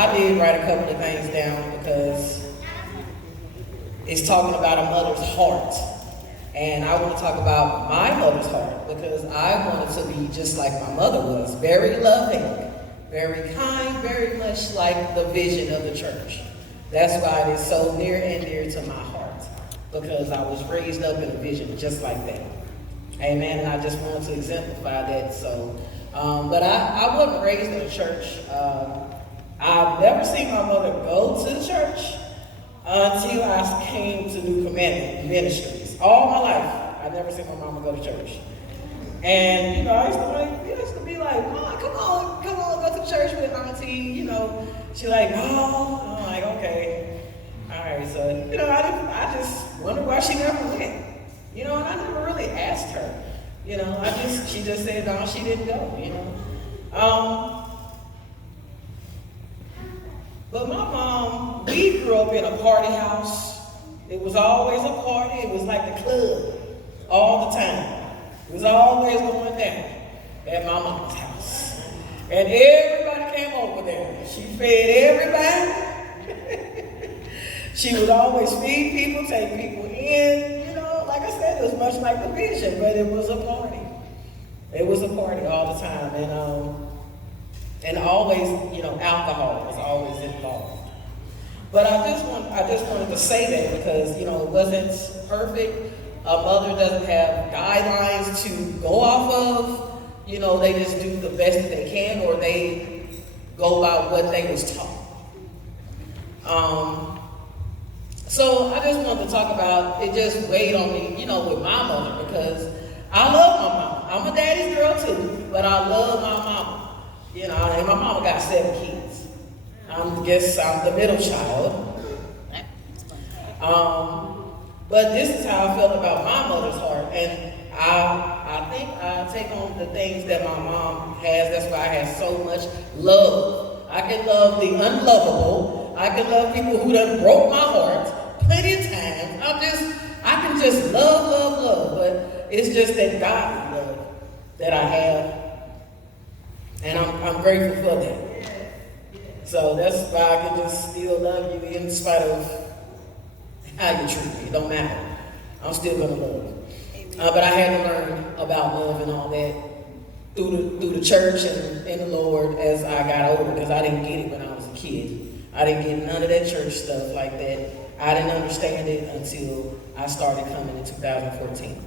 I did write a couple of things down because it's talking about a mother's heart. And I want to talk about my mother's heart because I wanted to be just like my mother was, very loving, very kind, very much like the vision of the church. That's why it is so near and dear to my heart, because I was raised up in a vision just like that. Amen. And I just wanted to exemplify that. So, but I wasn't raised in a church. I've never seen my mother go to the church until I came to New Commandment Ministries. All my life, I never seen my mama go to church. And, you know, I used to be like, Mom, come on, go to church with Auntie, you know. She like, no. I'm like, okay. All right, so, you know, I just wonder why she never went. You know, and I never really asked her. You know, she just said, no, she didn't go, you know. But my mom, we grew up in a party house. It was always a party. It was like the club all the time. It was always going down at my mom's house. And everybody came over there. She fed everybody. She would always feed people, take people in. You know, like I said, it was much like the vision, but it was a party. It was a party all the time. And always, you know, alcohol was always involved. But I just wanted to say that because, you know, it wasn't perfect. A mother doesn't have guidelines to go off of. You know, they just do the best that they can, or they go about what they was taught. So I just wanted to talk about, it just weighed on me, you know, with my mother, because I love my mama. I'm a daddy's girl too, but I love my mama. You know, and my mama got 7 kids. I guess I'm the middle child. But this is how I felt about my mother's heart. And I think I take on the things that my mom has. That's why I have so much love. I can love the unlovable. I can love people who done broke my heart plenty of times. I can just love. But it's just that godly love that I have. And I'm grateful for that. So that's why I can just still love you in spite of how you treat me. It don't matter. I'm still gonna love. But I had to learn about love and all that through the church and in the Lord as I got older, because I didn't get it when I was a kid. I didn't get none of that church stuff like that. I didn't understand it until I started coming in 2014.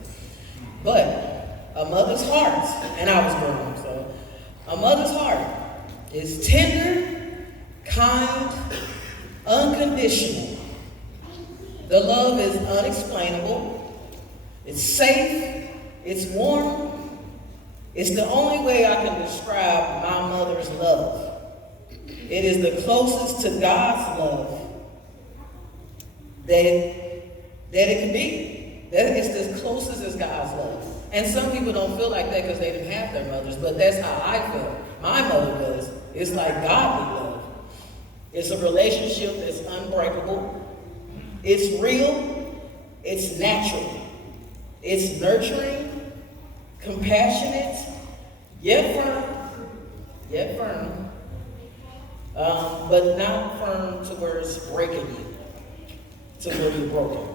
But a mother's heart, and I was grown, so a mother's heart is tender, kind, unconditional. The love is unexplainable. It's safe. It's warm. It's the only way I can describe my mother's love. It is the closest to God's love that it can be. That it's as closest as God's love. And some people don't feel like that because they didn't have their mothers, but that's how I felt. My mother was. It's like godly love. It's a relationship that's unbreakable. It's real. It's natural. It's nurturing, compassionate, yet firm, but not firm to where it's breaking you, to where you're broken.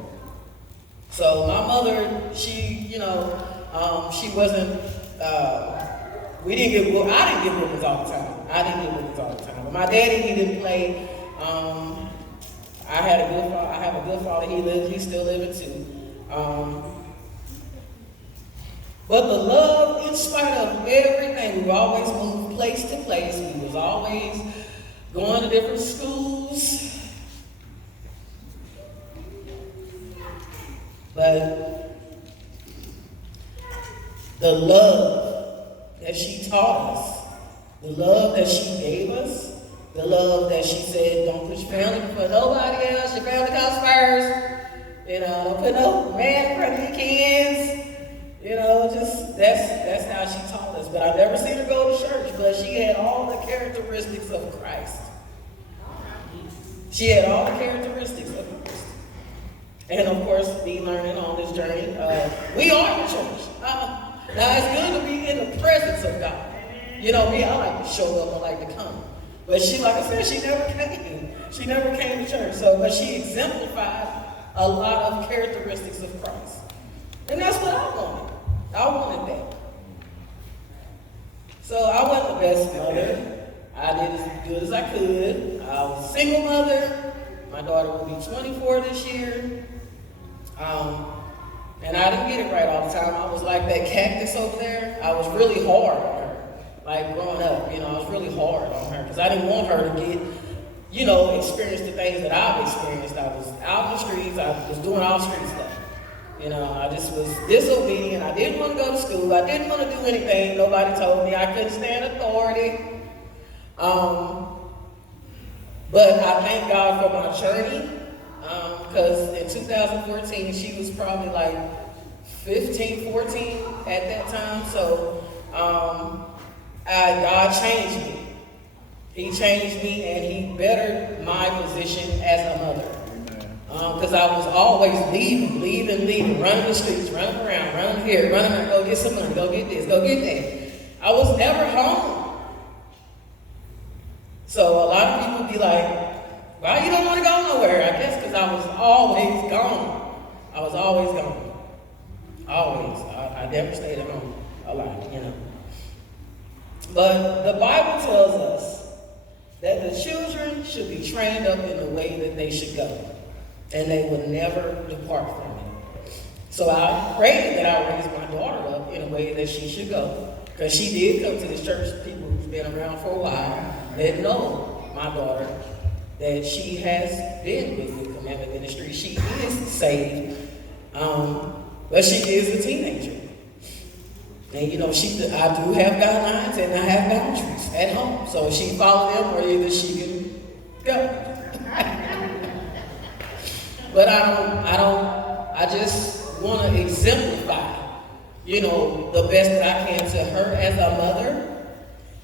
So my mother, she, you know, she wasn't, I didn't get whoopings all the time. But my daddy, he didn't play. I have a good father. He's still living too. But the love, in spite of everything, we always moved place to place. We was always going to different schools. But the love that she taught us, the love that she gave us, the love that she said, don't put your family before nobody else, your family comes first. You know, don't put no man in front of your kids. You know, just that's how she taught us. But I never seen her go to church, but she had all the characteristics of Christ. She had all the characteristics of Christ. And of course, me learning on this journey, we are the church. Now it's good to be in the presence of God. You know me, I like to show up, I like to come. But she, like I said, she never came. She never came to church. So, but she exemplified a lot of characteristics of Christ. And that's what I wanted. I wanted that. So I wasn't the best mother. I did as good as I could. I was a single mother. My daughter will be 24 this year. And I didn't get it right all the time. I was like that cactus over there. I was really hard on her. Like growing up, I was really hard on her because I didn't want her to get, experience the things that I've experienced. I was out in the streets. I was doing all street stuff. I just was disobedient. I didn't want to go to school. I didn't want to do anything. Nobody told me. I couldn't stand authority. But I thank God for my journey. Because in 2014, she was probably like 15, 14 at that time. So God changed me. He changed me and he bettered my position as a mother. Because I was always leaving, running the streets, running around, running here, running around, go get some money, go get this, go get that. I was never home. So a lot of people be like, well, you don't want to go nowhere. I guess because I was always gone. I was always gone. Always. I never stayed at home a lot, But the Bible tells us that the children should be trained up in the way that they should go. And they will never depart from it. So I prayed that I raise my daughter up in a way that she should go. Because she did come to this church. People who've been around for a while that know my daughter, that she has been with the Commandment Ministry. She is saved, but she is a teenager. And I do have guidelines and I have boundaries at home. So if she follow them, or either she can go. But I just want to exemplify, the best that I can to her as a mother,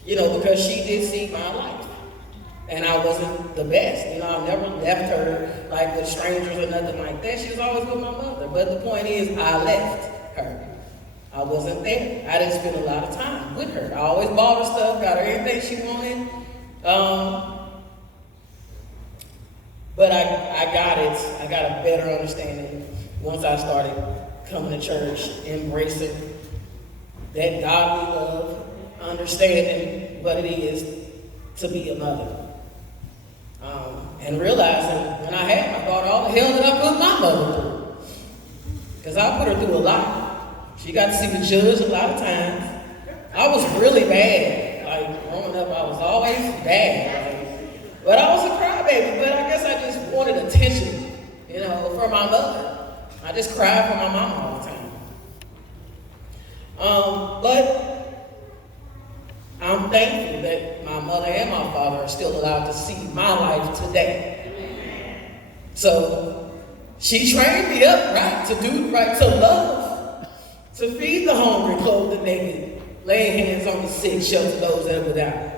because she did see my life. And I wasn't the best. I never left her like with strangers or nothing like that. She was always with my mother. But the point is, I left her. I wasn't there. I didn't spend a lot of time with her. I always bought her stuff, got her everything she wanted. But I got it. I got a better understanding once I started coming to church, embracing that godly love, understanding what it is to be a mother. And realizing when I had my daughter, all the hell that I put my mother through. Because I put her through a lot. She got to see the judge a lot of times. I was really bad. Like growing up, I was always bad. But I was a crybaby. But I guess I just wanted attention, from my mother. I just cried for my mama all the time. But I'm thankful that my mother and my father are still allowed to see my life today. So she trained me up right to do right, to love, to feed the hungry, clothe the naked, lay hands on the sick, shelter those that are without.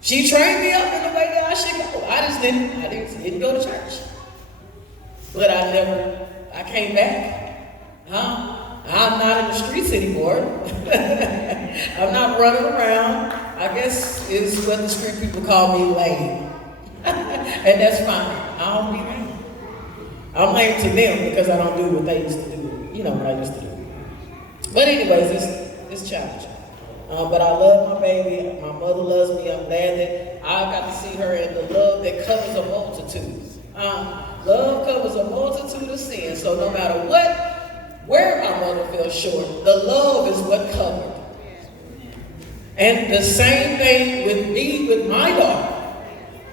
She trained me up in the way that I should go. I just didn't go to church. But I came back. I'm not in the streets anymore. I'm not running around. I guess is what the street people call me lame. And that's fine. I don't be lame. I'm lame to them because I don't do what they used to do. What I used to do. But anyways, it's challenging. But I love my baby. My mother loves me. I'm glad that I got to see her in the love that covers a multitude. Love covers a multitude of sins. So no matter where my mother fell short, the love is what covered. And the same thing with me, with my daughter.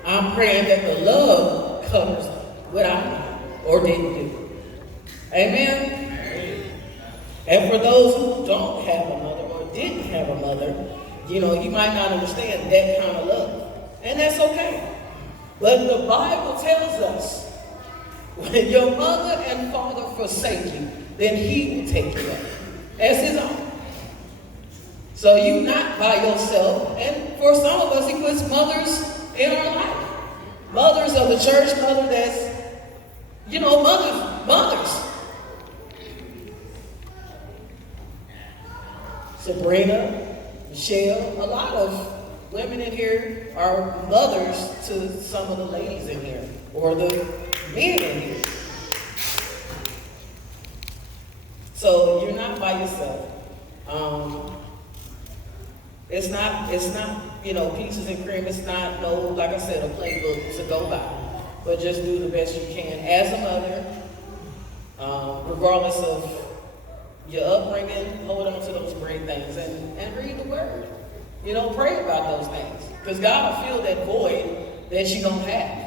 I'm praying that the love covers what I did or didn't do. Amen? And for those who don't have a mother or didn't have a mother, you might not understand that kind of love. And that's okay. But the Bible tells us, when your mother and father forsake you, then he will take you up as his own. So you're not by yourself. And for some of us, he puts mothers in our life. Mothers of the church, mother that's, mothers. Sabrina, Michelle, a lot of women in here are mothers to some of the ladies in here, or the men in here. So you're not by yourself. It's not, peaches and cream. It's not, no, like I said, a playbook to go by. But just do the best you can as a mother, regardless of your upbringing. Hold on to those great things and read the word. Pray about those things. Because God will fill that void that you don't have.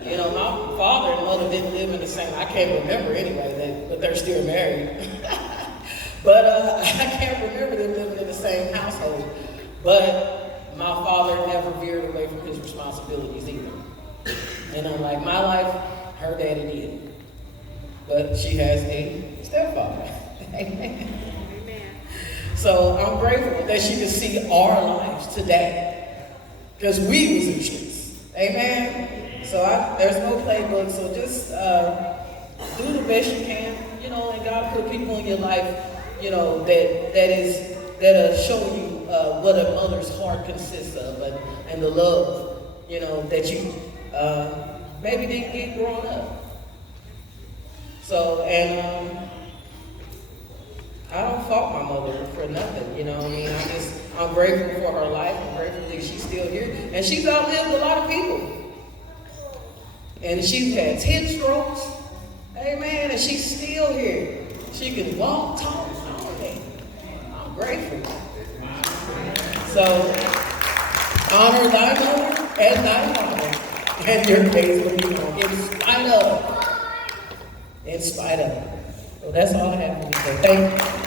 My father and mother didn't live in the same, I can't remember anyway, but they're still married. But I can't remember them living in the same household. But my father never veered away from his responsibilities either. And unlike my life, her daddy did. But she has a stepfather. Amen. So I'm grateful that she can see our lives today. Because we was in the streets. Amen. So there's no playbook. So just do the best you can. And God put people in your life, that'll show you what a mother's heart consists of, and the love, that you maybe didn't get growing up. So, and I don't fault my mother for nothing, I'm grateful for her life. I'm grateful that she's still here, and she's outlived a lot of people. And she's had 10 strokes, amen, and she's still here. She can walk, talk, all day. I'm grateful. So, honor thy mother and thy father, and your days will be long. In spite of. So that's all I have for you. So thank you.